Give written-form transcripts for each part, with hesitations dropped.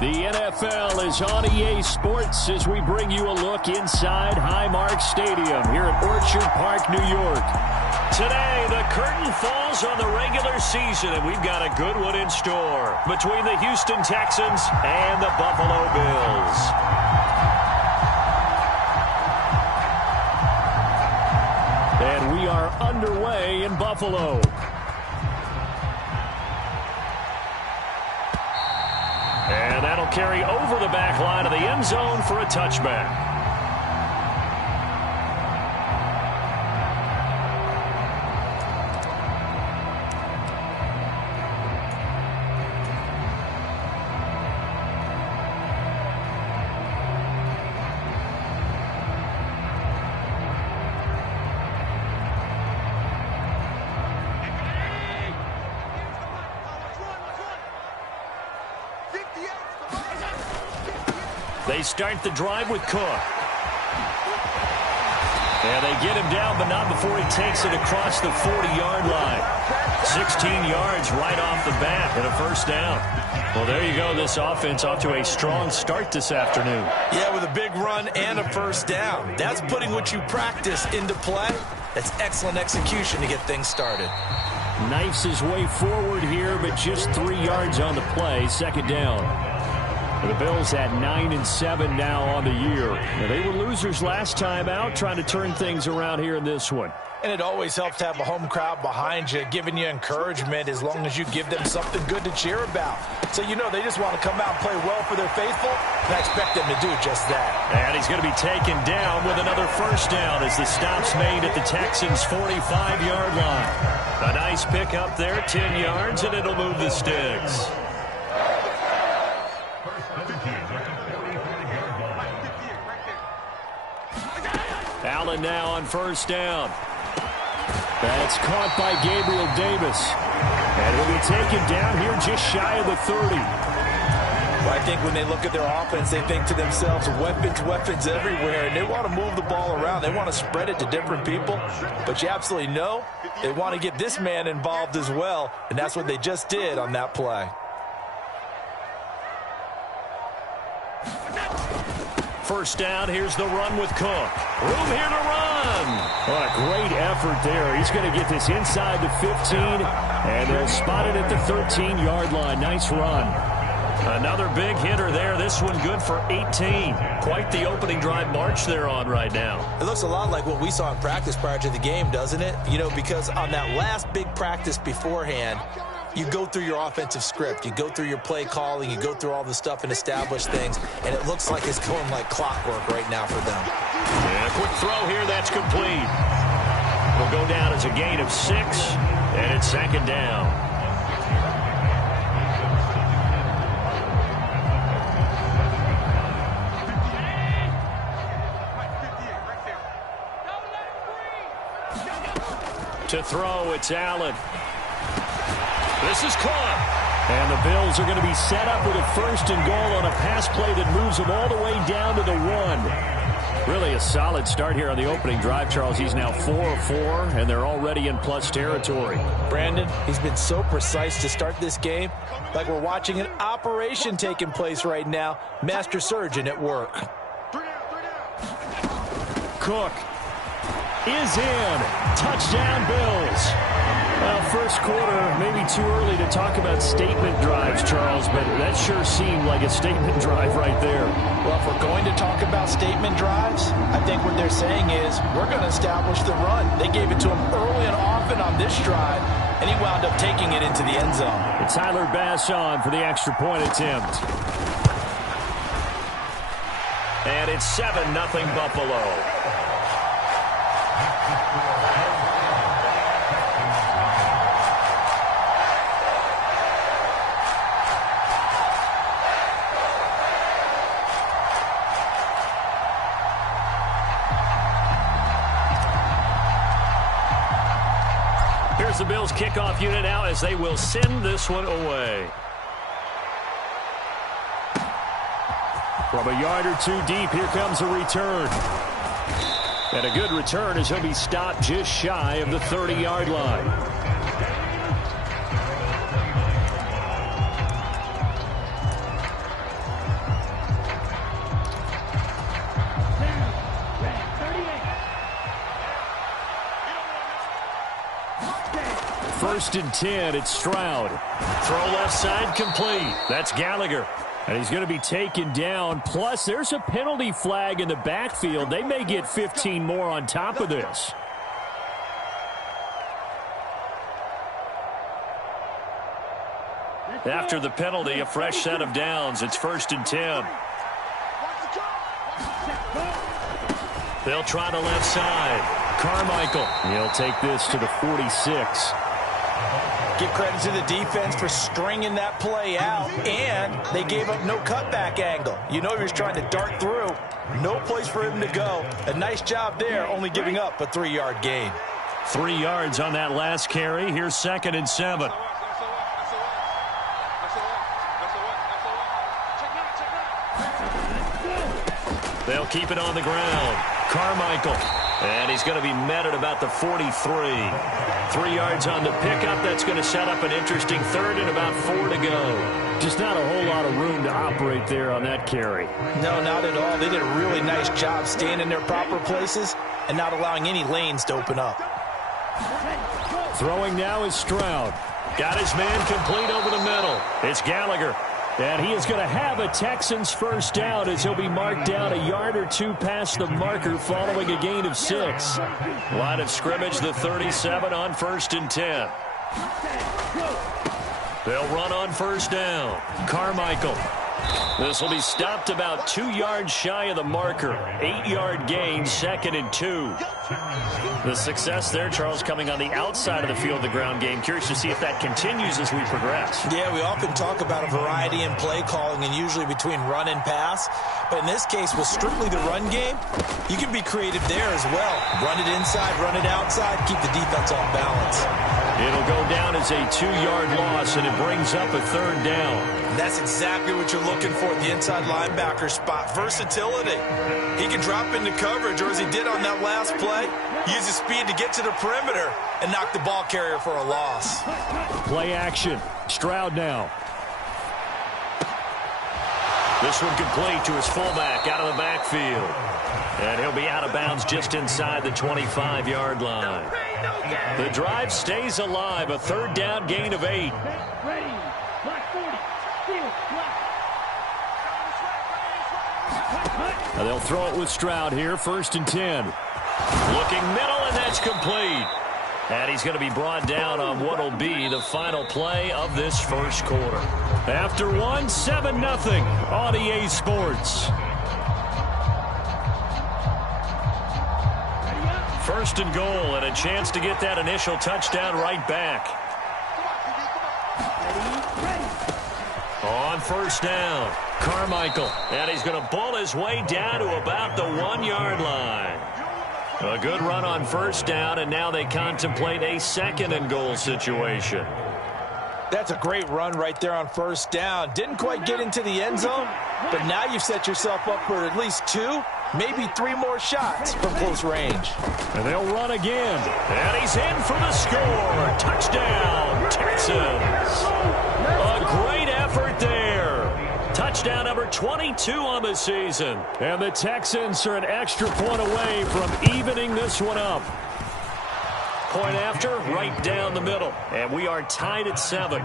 The NFL is on EA Sports as we bring you a look inside Highmark Stadium here at Orchard Park, New York. Today, the curtain falls on the regular season, and we've got a good one in store between the Houston Texans and the Buffalo Bills. And we are underway in Buffalo. And that'll carry over the back line of the end zone for a touchback. They start the drive with Cook. And they get him down, but not before he takes it across the 40-yard line. 16 yards right off the bat and a first down. Well, there you go. This offense off to a strong start this afternoon. Yeah, with a big run and a first down. That's putting what you practice into play. That's excellent execution to get things started. Knifes his way forward here, but just 3 yards on the play. Second down. The Bills at 9-7 now on the year. Now, they were losers last time out, trying to turn things around here in this one. And it always helps to have a home crowd behind you, giving you encouragement as long as you give them something good to cheer about. So you know they just want to come out and play well for their faithful, and I expect them to do just that. And he's going to be taken down with another first down as the stop's made at the Texans' 45-yard line. A nice pickup there, 10 yards, and it'll move the sticks. Allen now on first down. That's caught by Gabriel Davis. And he'll be taken down here just shy of the 30. Well, I think when they look at their offense, they think to themselves, weapons everywhere, and they want to move the ball around. They want to spread it to different people. But you absolutely know they want to get this man involved as well, and that's what they just did on that play. First down, here's the run with Cook. Room here to run. What a great effort there. He's going to get this inside the 15, and they'll spot it at the 13-yard line. Nice run. Another big hitter there. This one good for 18. Quite the opening drive march they're on right now. It looks a lot like what we saw in practice prior to the game, doesn't it? You know, because on that last big practice beforehand, you go through your offensive script, you go through your play calling, you go through all the stuff and establish things, and it looks like it's going like clockwork right now for them. And a quick throw here, that's complete. Will go down as a gain of 6, and it's second down. To throw, it's Allen. This is caught. And the Bills are going to be set up with a first and goal on a pass play that moves them all the way down to the 1. Really a solid start here on the opening drive, Charles. He's now 4 of 4, and they're already in plus territory. Brandon, he's been so precise to start this game, like we're watching an operation taking place right now. Master surgeon at work. Cook is in. Touchdown, Bills. Well, first quarter, maybe too early to talk about statement drives, Charles, but that sure seemed like a statement drive right there. Well, if we're going to talk about statement drives, I think what they're saying is we're going to establish the run. They gave it to him early and often on this drive, and he wound up taking it into the end zone. It's Tyler Bass on for the extra point attempt. And it's 7-0 Buffalo. Here's the Bills kickoff unit now as they will send this one away. From a yard or two deep, here comes a return. And a good return as he'll be stopped just shy of the 30-yard line. first and 10. It's Stroud. Throw left side complete. That's Gallagher. And he's going to be taken down. Plus, there's a penalty flag in the backfield. They may get 15 more on top of this. After the penalty, a fresh set of downs. It's first and 10. They'll try the left side. Carmichael. He'll take this to the 46. Give credit to the defense for stringing that play out, and they gave up no cutback angle. You know he was trying to dart through. No place for him to go. A nice job there, only giving up a 3-yard gain. 3 yards on that last carry. Here's second and 7. They'll keep it on the ground. Carmichael. And he's going to be met at about the 43. 3 yards on the pickup. That's going to set up an interesting third and about 4 to go. Just not a whole lot of room to operate there on that carry. No, not at all. They did a really nice job staying in their proper places and not allowing any lanes to open up. Throwing now is Stroud. Got his man complete over the middle. It's Gallagher. And he is going to have a Texans first down as he'll be marked down a yard or two past the marker following a gain of 6. Line of scrimmage, the 37 on first and 10. They'll run on first down. Carmichael. This will be stopped about 2 yards shy of the marker. 8-yard gain, second and 2. The success there, Charles, coming on the outside of the field, the ground game. Curious to see if that continues as we progress. Yeah, we often talk about a variety in play calling and usually between run and pass. But in this case, with strictly the run game, you can be creative there as well. Run it inside, run it outside, keep the defense off balance. It'll go down as a 2-yard loss, and it brings up a third down. That's exactly what you're looking for at the inside linebacker spot. Versatility. He can drop into coverage, or as he did on that last play, use his speed to get to the perimeter and knock the ball carrier for a loss. Play action. Stroud now. This one complete to his fullback out of the backfield. And he'll be out of bounds just inside the 25-yard line. The drive stays alive. A third down gain of 8. Now they'll throw it with Stroud here. First and 10. Looking middle, and that's complete. And he's going to be brought down on what will be the final play of this first quarter. After one, 7-0 on EA Sports. First and goal, and a chance to get that initial touchdown right back. On first down, Carmichael. And he's going to bull his way down to about the 1-yard line. A good run on first down, and now they contemplate a second and goal situation. That's a great run right there on first down. Didn't quite get into the end zone, but now you've set yourself up for at least 2, maybe 3 more shots from close range. And they'll run again. And he's in for the score. Touchdown, Texans. A great effort there. Touchdown number 22 on the season. And the Texans are an extra point away from evening this one up. Point after, right down the middle. And we are tied at 7.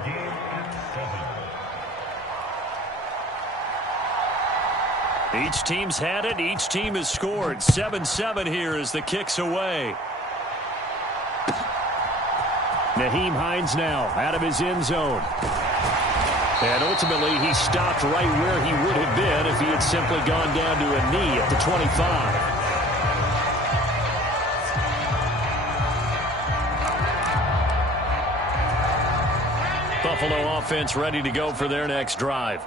Each team's had it. Each team has scored. 7-7 here as the kick's away. Nyheim Hines now out of his end zone. And ultimately, he stopped right where he would have been if he had simply gone down to a knee at the 25. Buffalo offense ready to go for their next drive.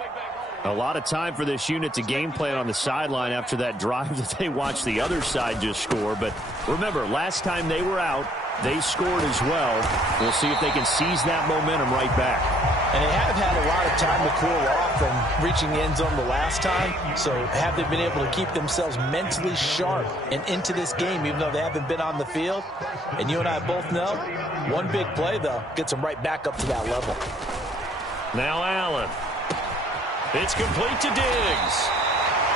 A lot of time for this unit to game plan on the sideline after that drive that they watched the other side just score. But remember, last time they were out, they scored as well. We'll see if they can seize that momentum right back. And they have had a lot of time to cool off from reaching the end zone the last time. So have they been able to keep themselves mentally sharp and into this game, even though they haven't been on the field? And you and I both know, one big play, though, gets them right back up to that level. Now Allen. It's complete to Diggs.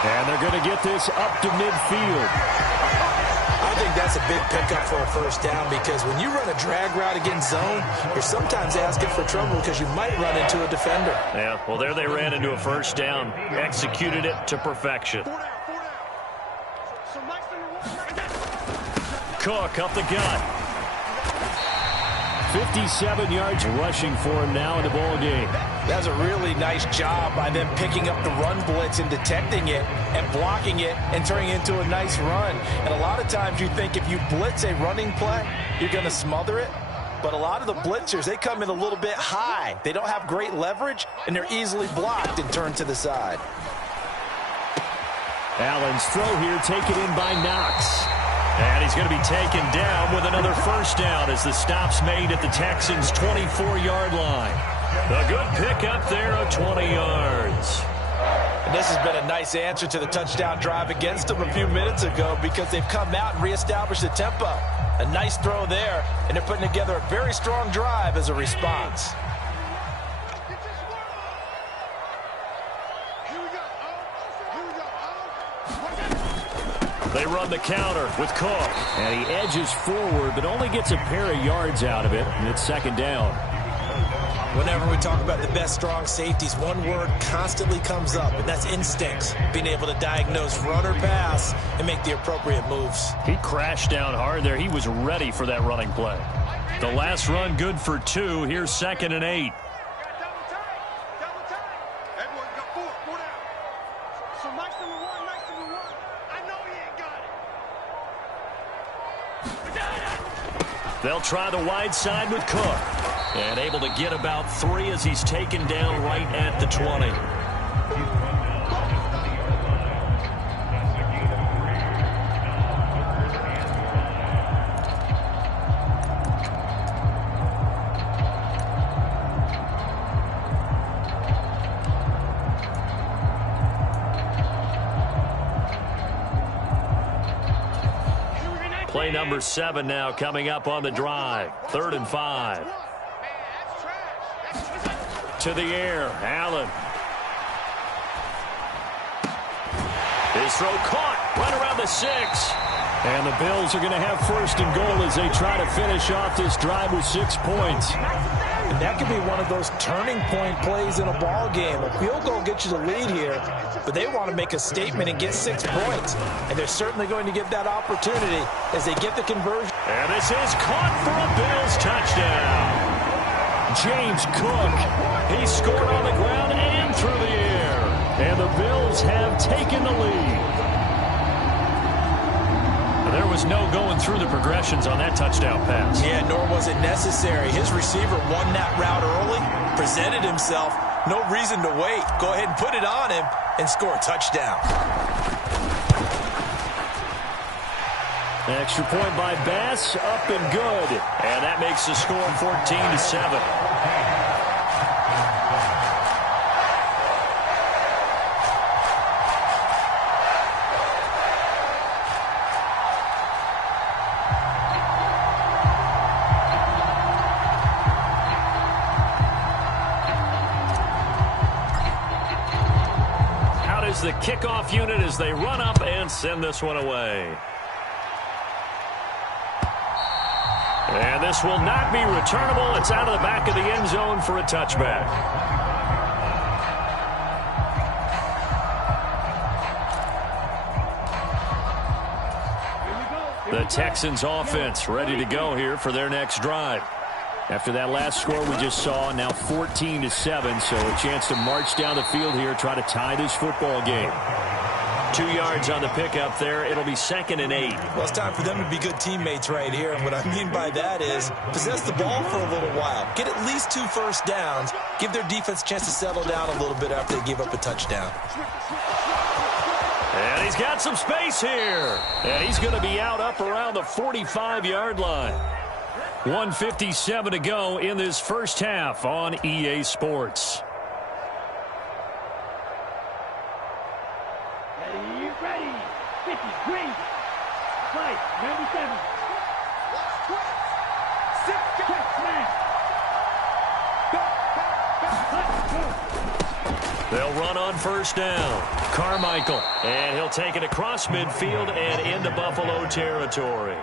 And they're going to get this up to midfield. I think that's a big pickup for a first down because when you run a drag route against zone, you're sometimes asking for trouble because you might run into a defender. Yeah, well, there they ran into a first down, executed it to perfection. Cook up the gut. 57 yards rushing for him now in the ball game. That's a really nice job by them picking up the run blitz and detecting it and blocking it and turning it into a nice run. And a lot of times you think if you blitz a running play, you're going to smother it. But a lot of the blitzers, they come in a little bit high. They don't have great leverage, and they're easily blocked and turned to the side. Allen's throw here taken in by Knox. And he's going to be taken down with another first down as the stop's made at the Texans' 24-yard line. A good pickup there of 20 yards. And this has been a nice answer to the touchdown drive against them a few minutes ago because they've come out and reestablished the tempo. A nice throw there, and they're putting together a very strong drive as a response. They run the counter with Cook. And he edges forward, but only gets a pair of yards out of it, and it's second down. Whenever we talk about the best strong safeties, one word constantly comes up, and that's instincts. Being able to diagnose run or pass and make the appropriate moves. He crashed down hard there. He was ready for that running play. The last run good for 2. Here's 2nd and 8. They'll try the wide side with Cook. And able to get about 3 as he's taken down right at the 20. Play number 7 now coming up on the drive. 3rd and 5. To the air, Allen. His throw caught right around the 6. And the Bills are going to have 1st and goal as they try to finish off this drive with 6 points. And that could be one of those turning point plays in a ball game. A field goal gets you the lead here, but they want to make a statement and get 6 points. And they're certainly going to get that opportunity as they get the conversion. And this is caught for a Bills touchdown. James Cook, he scored on the ground and through the air. And the Bills have taken the lead. There was no going through the progressions on that touchdown pass. Yeah, nor was it necessary. His receiver won that route early, presented himself. No reason to wait. Go ahead and put it on him and score a touchdown. Extra point by Bass, up and good. And that makes the score 14-7. The kickoff unit as they run up and send this one away. And this will not be returnable. It's out of the back of the end zone for a touchback. The Texans offense ready to go here for their next drive. After that last score we just saw, now 14-7, so a chance to march down the field here, try to tie this football game. 2 yards on the pickup there. It'll be 2nd and 8. Well, it's time for them to be good teammates right here, and what I mean by that is possess the ball for a little while. Get at least 2 first downs. Give their defense a chance to settle down a little bit after they give up a touchdown. And he's got some space here. And he's going to be out up around the 45-yard line. 1:57 to go in this first half on EA Sports. Ready. 50, green. Play, 97. Check, man. Go. They'll run on first down. Carmichael, and he'll take it across midfield and into Buffalo territory.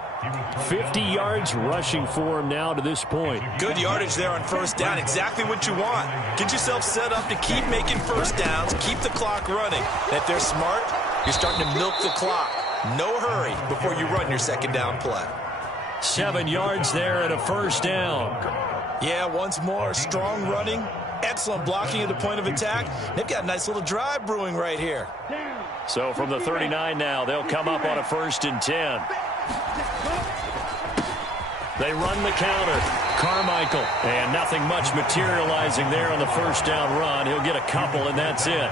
50 yards rushing for him now to this point. Good yardage there on first down. Exactly what you want. Get yourself set up to keep making first downs, keep the clock running. And if they're smart, you're starting to milk the clock. No hurry before you run your second down play. 7 yards there and a first down. Yeah, once more, strong running. Excellent blocking at the point of attack. They've got a nice little drive brewing right here. So from the 39 now, they'll come up on a 1st and 10. They run the counter. Carmichael, and nothing much materializing there on the first down run. He'll get a couple, and that's it.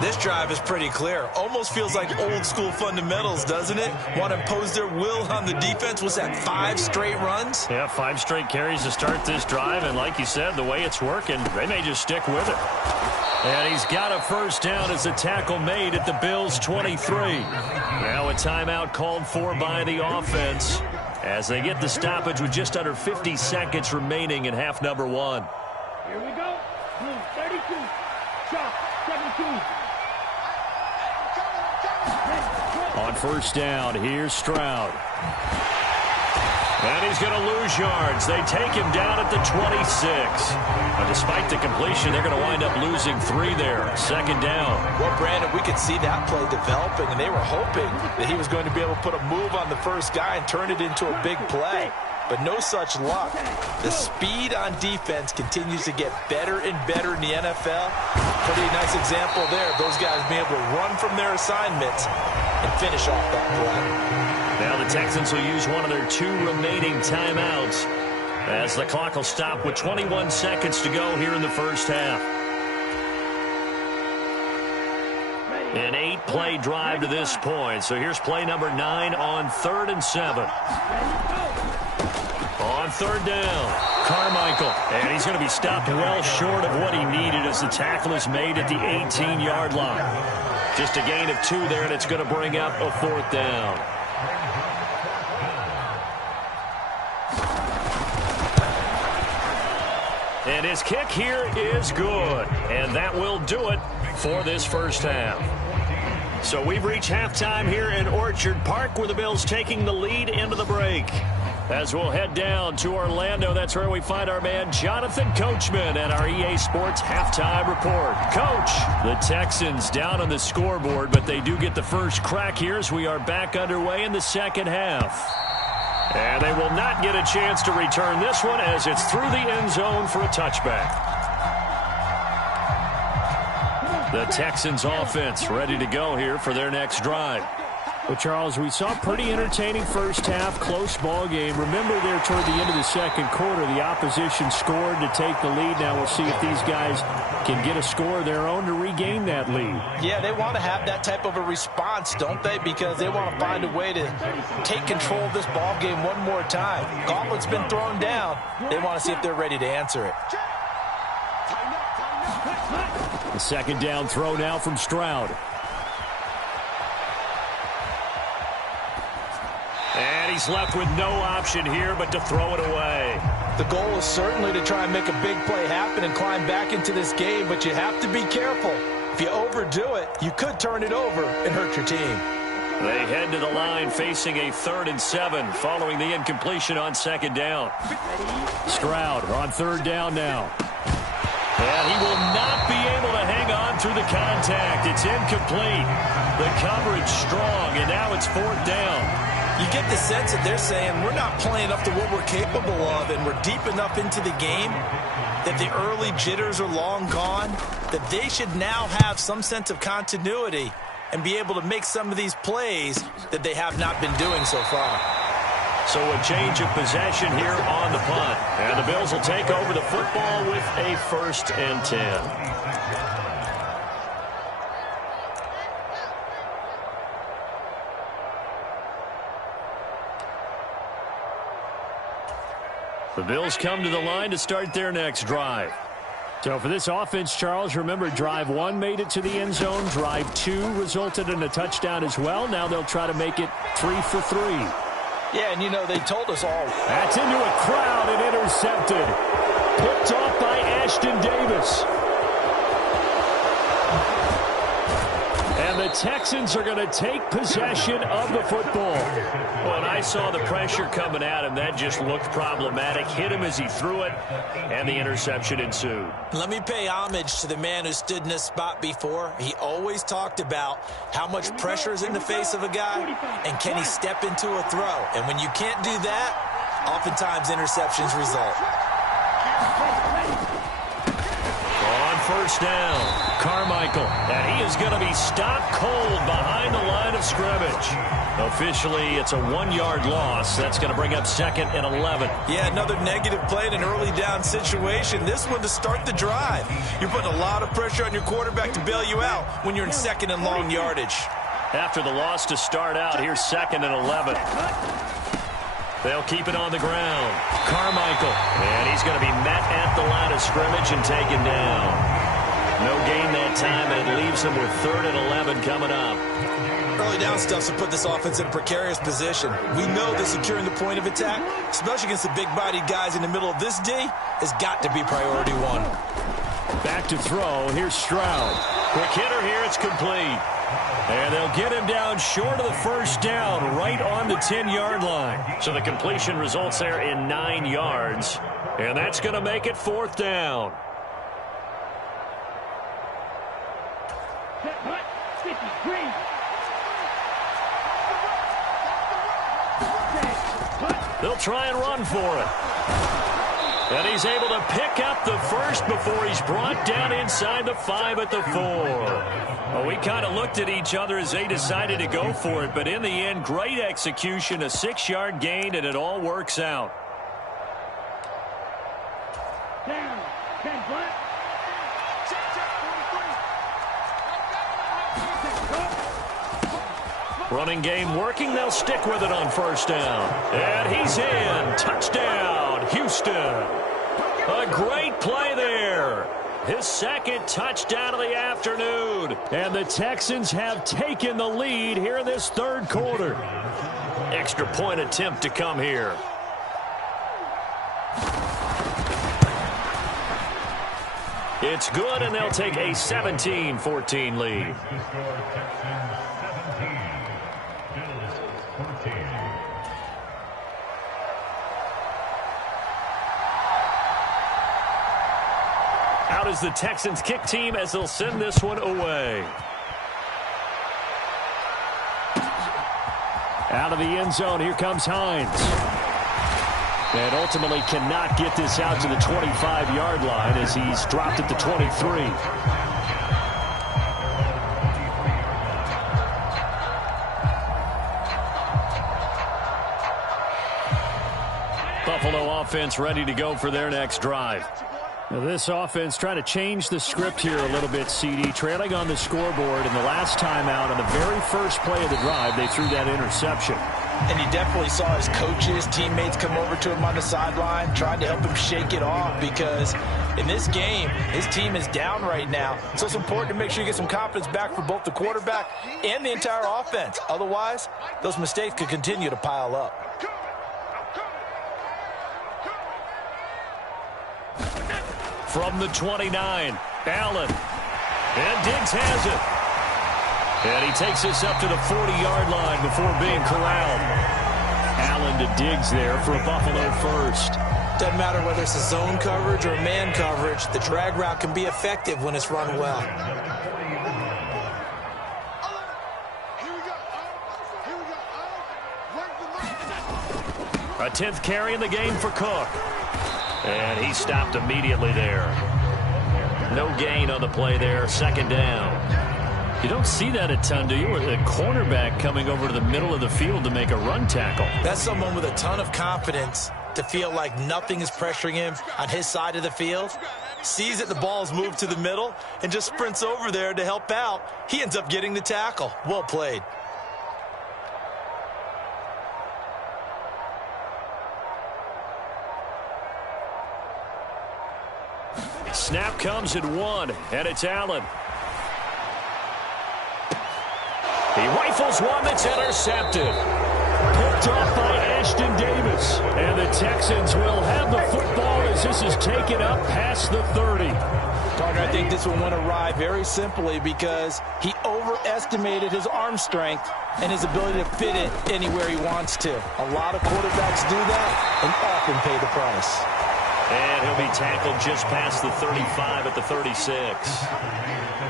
This drive is pretty clear. Almost feels like old school fundamentals, doesn't it? Want to impose their will on the defense. Was that 5 straight runs? Yeah, 5 straight carries to start this drive. And like you said, the way it's working, they may just stick with it. And he's got a first down as a tackle made at the Bills' 23. Now a timeout called for by the offense as they get the stoppage with just under 50 seconds remaining in half number 1. Here we go. Blue 32. Shot 17. On first down, here's Stroud. And he's going to lose yards. They take him down at the 26. But despite the completion, they're going to wind up losing 3 there. Second down. Well, Brandon, we could see that play developing, and they were hoping that he was going to be able to put a move on the first guy and turn it into a big play. But no such luck. The speed on defense continues to get better and better in the NFL. Pretty nice example there of those guys being able to run from their assignments and finish off that play. Now the Texans will use one of their 2 remaining timeouts as the clock will stop with 21 seconds to go here in the first half. An 8-play drive to this point. So here's play number 9 on 3rd and 7. On 3rd down, Carmichael, and he's going to be stopped well short of what he needed as the tackle is made at the 18-yard line. Just a gain of 2 there, and it's going to bring up a 4th down. And his kick here is good, and that will do it for this first half. So we've reached halftime here in Orchard Park, where the Bills taking the lead into the break. As we'll head down to Orlando, that's where we find our man Jonathan Coachman at our EA Sports Halftime Report. Coach, the Texans down on the scoreboard, but they do get the first crack here as we are back underway in the second half. And they will not get a chance to return this one as it's through the end zone for a touchback. The Texans offense ready to go here for their next drive. Well, Charles, we saw a pretty entertaining first half, close ball game. Remember there toward the end of the second quarter, the opposition scored to take the lead. Now we'll see if these guys can get a score of their own to regain that lead. Yeah, they want to have that type of a response, don't they? Because they want to find a way to take control of this ball game one more time. Gauntlet's been thrown down. They want to see if they're ready to answer it. The second down throw now from Stroud. And he's left with no option here but to throw it away. The goal is certainly to try and make a big play happen and climb back into this game, but you have to be careful. If you overdo it, you could turn it over and hurt your team. They head to the line facing a 3rd and 7 following the incompletion on second down. Stroud on 3rd down now. And he will not be able to hang on through the contact. It's incomplete. The coverage strong, and now it's 4th down. You get the sense that they're saying we're not playing up to what we're capable of, and we're deep enough into the game that the early jitters are long gone, that they should now have some sense of continuity and be able to make some of these plays that they have not been doing so far. So a change of possession here on the punt. And the Bills will take over the football with a 1st and 10. The Bills come to the line to start their next drive. So for this offense, Charles, remember drive 1 made it to the end zone. Drive 2 resulted in a touchdown as well. Now they'll try to make it 3 for 3. Yeah, and you know, they told us all. That's into a crowd and intercepted. Picked off by Ashton Davis. And the Texans are going to take possession of the football. When I saw the pressure coming at him, that just looked problematic. Hit him as he threw it, and the interception ensued. Let me pay homage to the man who stood in this spot before. He always talked about how much pressure is in the face of a guy, and can he step into a throw. And when you can't do that, oftentimes interceptions result. On first down, Carmichael, and he is going to be stopped cold behind the line of scrimmage. Officially, it's a 1-yard loss. That's going to bring up 2nd and 11. Yeah, another negative play in an early down situation. This one to start the drive. You're putting a lot of pressure on your quarterback to bail you out when you're in 2nd and long yardage. After the loss to start out, here's 2nd and 11. They'll keep it on the ground. Carmichael, and he's going to be met at the line of scrimmage and taken down. No gain that time, and it leaves them with 3rd and 11 coming up. Early down stuff to put this offense in a precarious position. We know that securing the point of attack, especially against the big-bodied guys in the middle of this D, has got to be priority 1. Back to throw. Here's Stroud. Quick hitter here. It's complete. And they'll get him down short of the first down, right on the 10-yard line. So the completion results there in 9 yards. And that's going to make it 4th down. They'll try and run for it. And he's able to pick up the first before he's brought down inside the 5 at the 4. Well, we kind of looked at each other as they decided to go for it, but in the end, great execution, a 6-yard gain, and it all works out. Down. 10 flat. Running game working. They'll stick with it on first down. And he's in. Touchdown, Houston. A great play there. His 2nd touchdown of the afternoon. And the Texans have taken the lead here in this 3rd quarter. Extra point attempt to come here. It's good, and they'll take a 17-14 lead. Out is the Texans kick team as they'll send this one away. Out of the end zone, here comes Hines. And ultimately cannot get this out to the 25-yard line as he's dropped at the 23. Buffalo offense ready to go for their next drive. Now this offense trying to change the script here a little bit, CD. Trailing on the scoreboard, and the last time out on the very first play of the drive, they threw that interception. And he definitely saw his coaches, teammates come over to him on the sideline, trying to help him shake it off, because in this game, his team is down right now. So it's important to make sure you get some confidence back for both the quarterback and the entire offense. Otherwise, those mistakes could continue to pile up. From the 29, Allen. And Diggs has it. And he takes this up to the 40-yard line before being corralled. Allen to Diggs there for a Buffalo first. Doesn't matter whether it's a zone coverage or man coverage, the drag route can be effective when it's run well. A 10th carry in the game for Cook. And he stopped immediately there. No gain on the play there, 2nd down. You don't see that a ton, do you? A cornerback coming over to the middle of the field to make a run tackle. That's someone with a ton of confidence to feel like nothing is pressuring him on his side of the field. Sees that the ball's moved to the middle and just sprints over there to help out. He ends up getting the tackle. Well played. Snap comes at 1, and it's Allen. He rifles one that's intercepted. Picked off by Ashton Davis. And the Texans will have the football as this is taken up past the 30. Partner, I think this one went awry very simply because he overestimated his arm strength and his ability to fit it anywhere he wants to. A lot of quarterbacks do that and often pay the price. And he'll be tackled just past the 35 at the 36.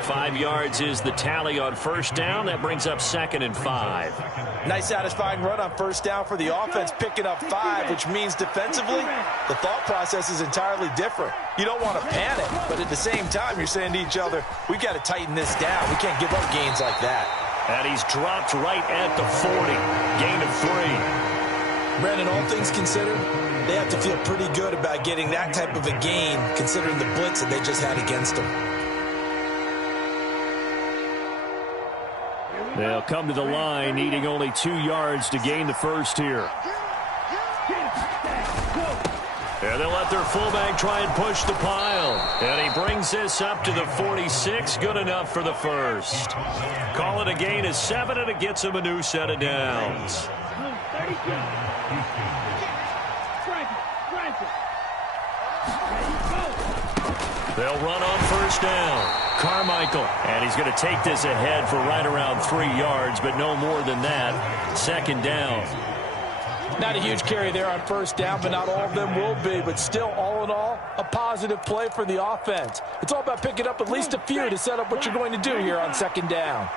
5 yards is the tally on first down. That brings up 2nd and 5. Nice satisfying run on first down for the offense, picking up 5, which means defensively, the thought process is entirely different. You don't want to panic, but at the same time, you're saying to each other, we've got to tighten this down. We can't give up gains like that. And he's dropped right at the 40. Gain of 3. Brandon, all things considered, they have to feel pretty good about getting that type of a gain, considering the blitz that they just had against them. They'll come to the line, needing only 2 yards to gain the first here. And they'll let their fullback try and push the pile. And he brings this up to the 46. Good enough for the first. Call it a gain of 7, and it gets him a new set of downs. They'll run on first down. Carmichael, and he's going to take this ahead for right around 3 yards, but no more than that. 2nd down. Not a huge carry there on first down, but not all of them will be. But still, all in all, a positive play for the offense. It's all about picking up at least a few to set up what you're going to do here on 2nd down.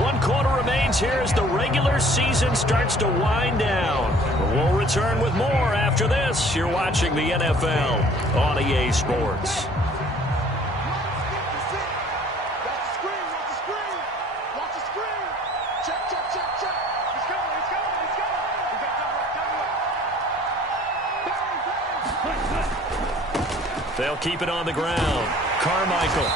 One quarter remains here as the regular season starts to wind down. We'll return with more after this. You're watching the NFL on EA Sports. They'll keep it on the ground. Carmichael.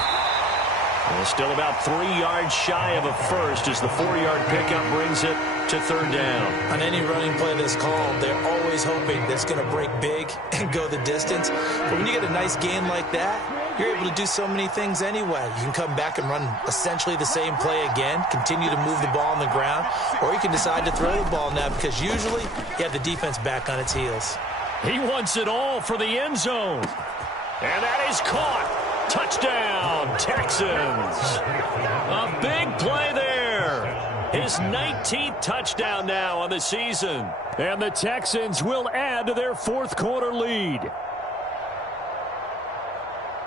Well, still about 3 yards shy of a first as the 4-yard pickup brings it to 3rd down. On any running play that's called, they're always hoping that's going to break big and go the distance. But when you get a nice gain like that, you're able to do so many things anyway. You can come back and run essentially the same play again, continue to move the ball on the ground, or you can decide to throw the ball now because usually you have the defense back on its heels. He wants it all for the end zone. And that is caught. Touchdown, Texans. A big play there. His 19th touchdown now on the season. And the Texans will add to their 4th quarter lead.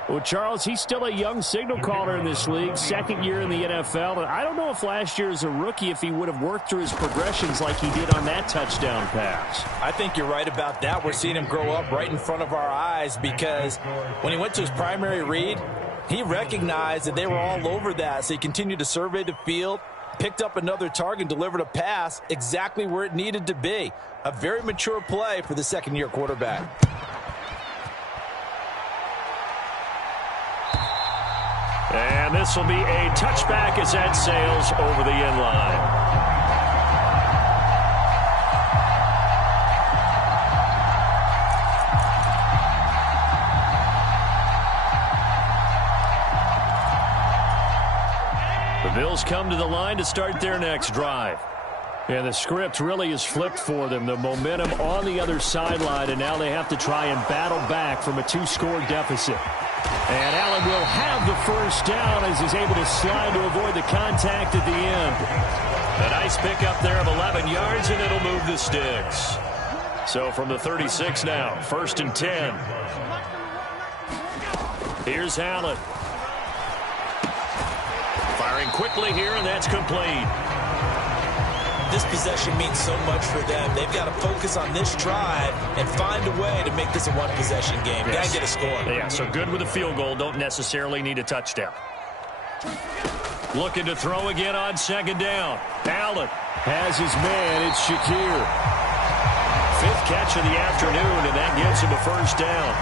Well, Charles, he's still a young signal caller in this league, 2nd year in the NFL. And I don't know if last year as a rookie, if he would have worked through his progressions like he did on that touchdown pass. I think you're right about that. We're seeing him grow up right in front of our eyes because when he went to his primary read, he recognized that they were all over that. So he continued to survey the field, picked up another target, and delivered a pass exactly where it needed to be. A very mature play for the 2nd-year quarterback. And this will be a touchback as that sails over the end line. The Bills come to the line to start their next drive. And the script really is flipped for them. The momentum on the other sideline, and now they have to try and battle back from a 2-score deficit. And Allen will have the first down as he's able to slide to avoid the contact at the end. A nice pickup there of 11 yards, and it'll move the sticks. So from the 36 now, 1st and 10. Here's Allen. Firing quickly here, and that's complete. This possession means so much for them. They've got to focus on this drive and find a way to make this a one-possession game. Yes. Got to get a score. Yeah, so good with a field goal. Don't necessarily need a touchdown. Looking to throw again on 2nd down. Allen has his man. It's Shakir. 5th catch of the afternoon, and that gives him a first down.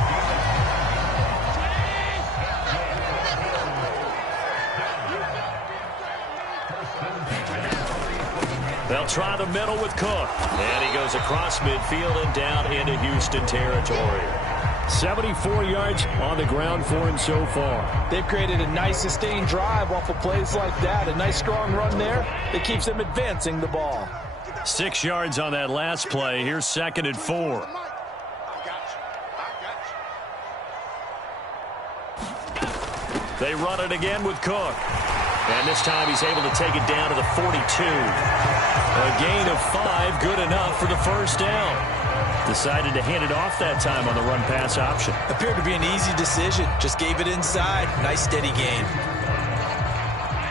They'll try the middle with Cook. And he goes across midfield and down into Houston territory. 74 yards on the ground for him so far. They've created a nice sustained drive off of plays like that. A nice strong run there that keeps them advancing the ball. 6 yards on that last play. Here's 2nd and 4. They run it again with Cook. And this time he's able to take it down to the 42. A gain of 5, good enough for the first down. Decided to hand it off that time on the run-pass option. Appeared to be an easy decision. Just gave it inside. Nice steady gain.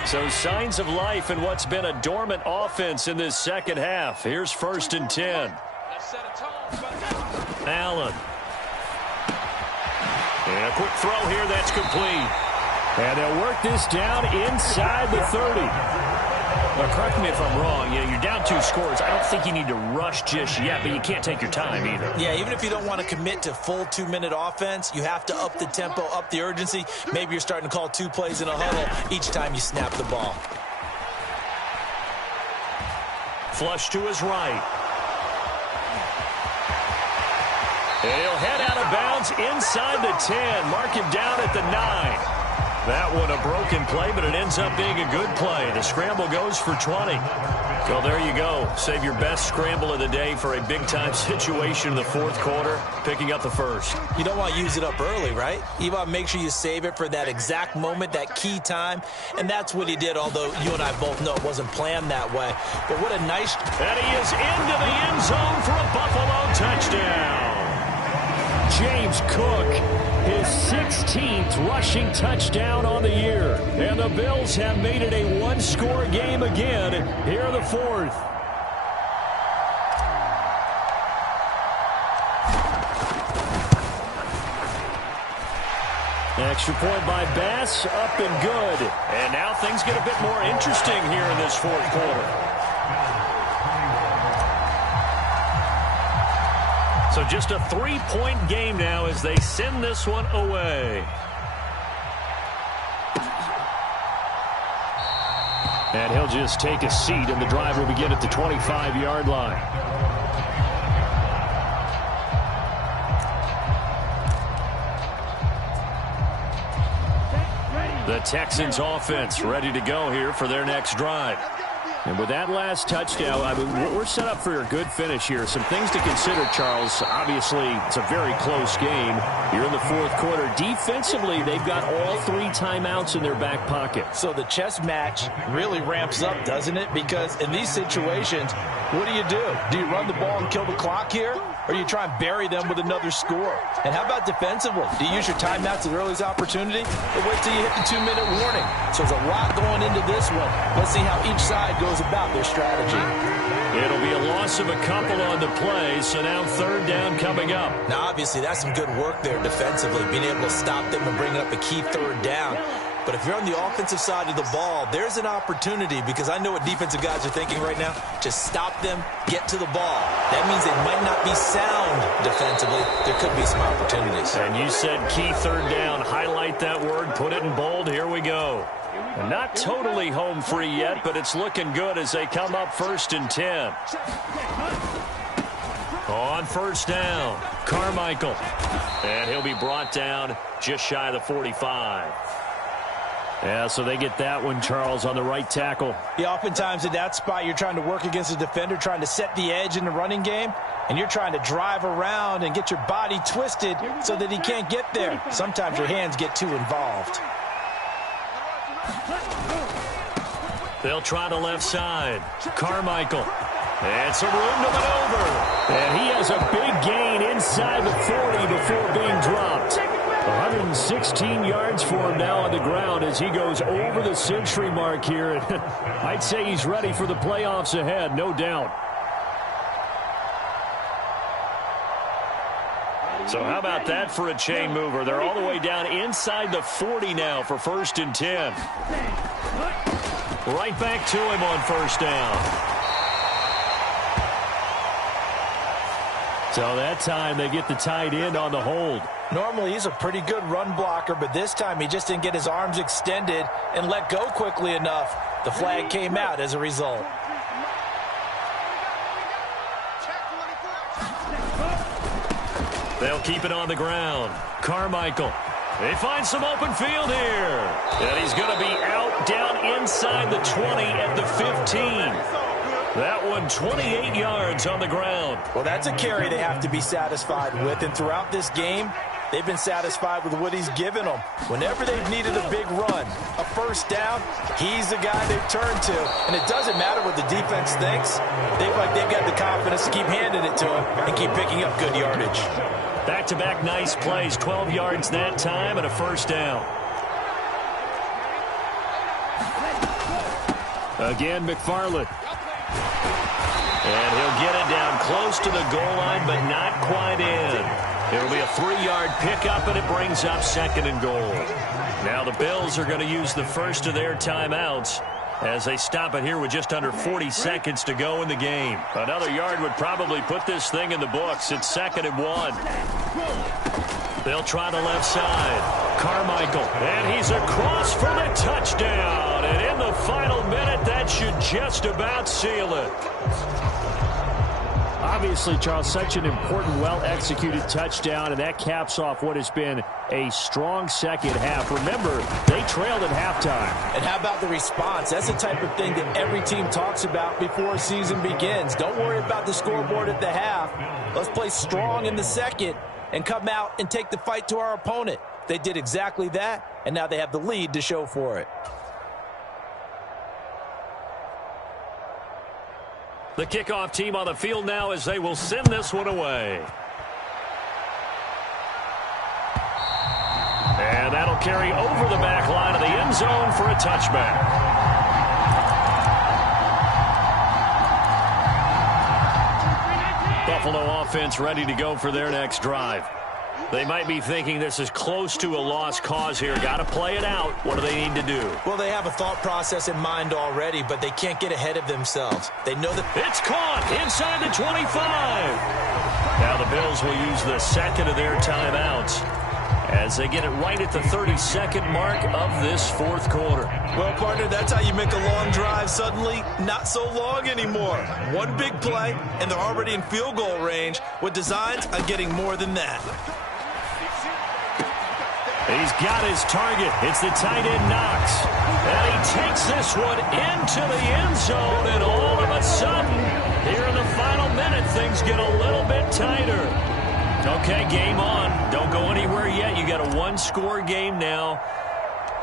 So signs of life in what's been a dormant offense in this second half. Here's 1st and 10. Allen. And a quick throw here that's complete. And they'll work this down inside the 30. Now, correct me if I'm wrong. You're down 2 scores. I don't think you need to rush just yet, but you can't take your time either. Yeah, even if you don't want to commit to full 2-minute offense, you have to up the tempo, up the urgency. Maybe you're starting to call 2 plays in a huddle each time you snap the ball. Flush to his right. And he'll head out of bounds inside the 10. Mark him down at the 9. That one a broken play, but it ends up being a good play. The scramble goes for 20. Well, there you go. Save your best scramble of the day for a big-time situation in the 4th quarter, picking up the 1st. You don't want to use it up early, right? You want to make sure you save it for that exact moment, that key time, and that's what he did, although you and I both know it wasn't planned that way. But what a nice... And he is into the end zone for a Buffalo touchdown. James Cook, his 16th rushing touchdown on the year. And the Bills have made it a 1-score game again here in the 4th. Extra point by Bass, up and good. And now things get a bit more interesting here in this 4th quarter. So just a 3-point game now as they send this one away. And he'll just take a seat, and the drive will begin at the 25-yard line. The Texans offense ready to go here for their next drive. And with that last touchdown, I mean, we're set up for a good finish here. Some things to consider, Charles. Obviously, it's a very close game. You're in the 4th quarter. Defensively, they've got all 3 timeouts in their back pocket. So the chess match really ramps up, doesn't it? Because in these situations, what do? Do you run the ball and kill the clock here? Or do you try and bury them with another score? And how about defensively? Do you use your timeouts at the earliest opportunity? Or wait till you hit the 2-minute warning? So there's a lot going into this one. Let's see how each side goes about their strategy. It'll be a loss of a couple on the play, so now 3rd down coming up. Now, obviously, that's some good work there defensively, being able to stop them and bringing up a key 3rd down. But if you're on the offensive side of the ball, there's an opportunity, because I know what defensive guys are thinking right now. Just stop them, get to the ball. That means they might not be sound defensively. There could be some opportunities. And you said key 3rd down. Highlight that word, put it in bold. Here we go. And not totally home free yet, but it's looking good as they come up 1st and 10. On 1st down, Carmichael. And he'll be brought down just shy of the 45. Yeah, so they get that one, Charles, on the right tackle. Yeah, oftentimes in that spot, you're trying to work against a defender, trying to set the edge in the running game, and you're trying to drive around and get your body twisted so that he can't get there. Sometimes your hands get too involved. They'll try the left side. Carmichael. And some room to maneuver. And he has a big gain inside the 40 before being dropped. 116 yards for him now on the ground as he goes over the century mark here. I'd say he's ready for the playoffs ahead, no doubt. So how about that for a chain mover? They're all the way down inside the 40 now for 1st and 10. Right back to him on 1st down. So that time they get the tight end on the hold. Normally he's a pretty good run blocker, but this time he just didn't get his arms extended and let go quickly enough. The flag came out as a result. They'll keep it on the ground. Carmichael. They find some open field here. And he's going to be out down inside the 20 at the 15. That one 28 yards on the ground. Well, that's a carry they have to be satisfied with. And throughout this game, They've been satisfied with what he's given them. Whenever they've needed a big run, a first down, he's the guy they've turned to. And it doesn't matter what the defense thinks. They feel like they've got the confidence to keep handing it to him and keep picking up good yardage. Back-to-back nice plays, 12 yards that time and a first down. Again, McFarland. And he'll get it down close to the goal line, but not quite in. It'll be a 3-yard pickup, and it brings up 2nd and goal. Now the Bills are going to use the first of their timeouts as they stop it here with just under 40 seconds to go in the game. Another yard would probably put this thing in the books. It's 2nd and 1. They'll try the left side. Carmichael, and he's across for the touchdown. And in the final minute, that should just about seal it. Obviously, Charles, such an important, well-executed touchdown, and that caps off what has been a strong second half. Remember, they trailed at halftime. And how about the response? That's the type of thing that every team talks about before a season begins. Don't worry about the scoreboard at the half. Let's play strong in the second and come out and take the fight to our opponent. They did exactly that, and now they have the lead to show for it. The kickoff team on the field now as they will send this one away. And that'll carry over the back line of the end zone for a touchback. Buffalo offense ready to go for their next drive. They might be thinking this is close to a lost cause here. Got to play it out. What do they need to do? Well, they have a thought process in mind already, but they can't get ahead of themselves. They know that it's caught inside the 25. Now the Bills will use the second of their timeouts as they get it right at the 32nd mark of this fourth quarter. Well, partner, that's how you make a long drive suddenly not so long anymore. One big play, and they're already in field goal range with designs on getting more than that. He's got his target. It's the tight end Knox. And he takes this one into the end zone, and all of a sudden, here in the final minute, things get a little bit tighter. Okay, game on. Don't go anywhere yet. You got a one-score game now.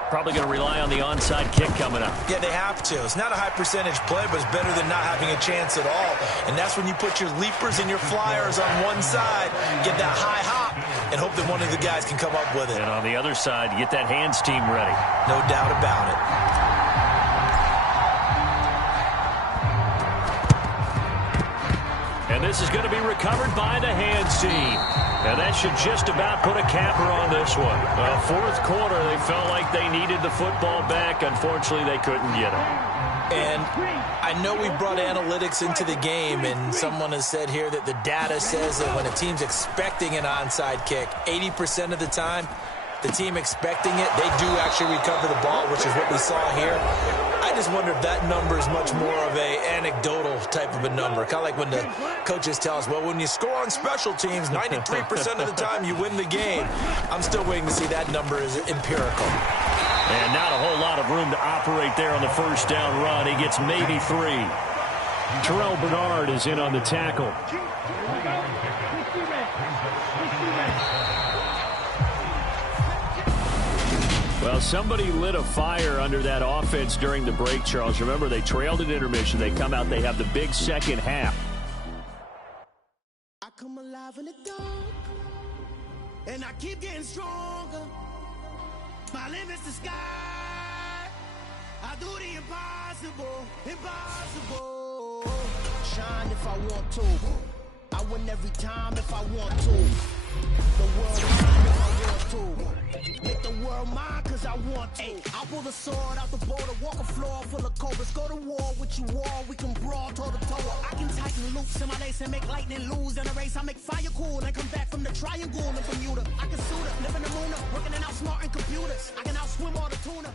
Probably going to rely on the onside kick coming up. Yeah, they have to. It's not a high-percentage play, but it's better than not having a chance at all. And that's when you put your leapers and your flyers on one side, get that high hop, and hope that one of the guys can come up with it. And on the other side, you get that hands team ready. No doubt about it. And this is going to be recovered by the hands team. And that should just about put a capper on this one. Fourth quarter, they felt like they needed the football back. Unfortunately, they couldn't get it. And I know we brought analytics into the game, and someone has said here that the data says that when a team's expecting an onside kick, 80% of the time, the team expecting it, they do actually recover the ball, which is what we saw here. I just wonder if that number is much more of a anecdotal type of a number. Kind of like when the coaches tell us, well, when you score on special teams, 93% of the time you win the game. I'm still waiting to see that number is empirical. And not a whole lot of room to operate there on the first down run. He gets maybe 3. Terrell Bernard is in on the tackle. Well, somebody lit a fire under that offense during the break, Charles. Remember, they trailed at intermission. They come out, they have the big second half. I come alive in the dark, and I keep getting stronger. My limit's the sky. I do the impossible, impossible. Shine if I want to. I win every time if I want to. The world mine if I want to. Make the world mine cause I want to. I'll pull the sword out the border, walk a floor full of cobras. Go to war with you all, we can brawl toe to toe. I can tighten loops in my lace and make lightning lose in a race. I make fire cool and come back from the triangle in Bermuda. I can suit it, live in the moon, working and outsmarting computers. I can outswim all the tuna.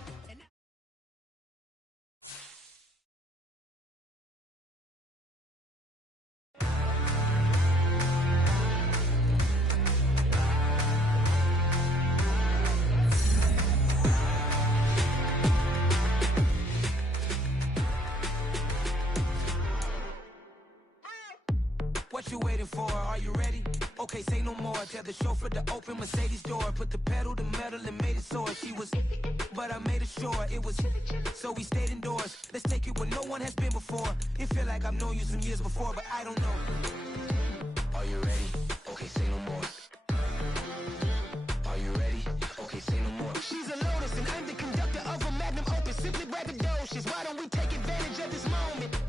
What you waiting for? Are you ready? Okay, say no more. Tell the chauffeur to open Mercedes door. Put the pedal to metal and made it soar. She was, but I made it sure it was. So we stayed indoors. Let's take it where no one has been before. It feel like I've known you some years before, but I don't know.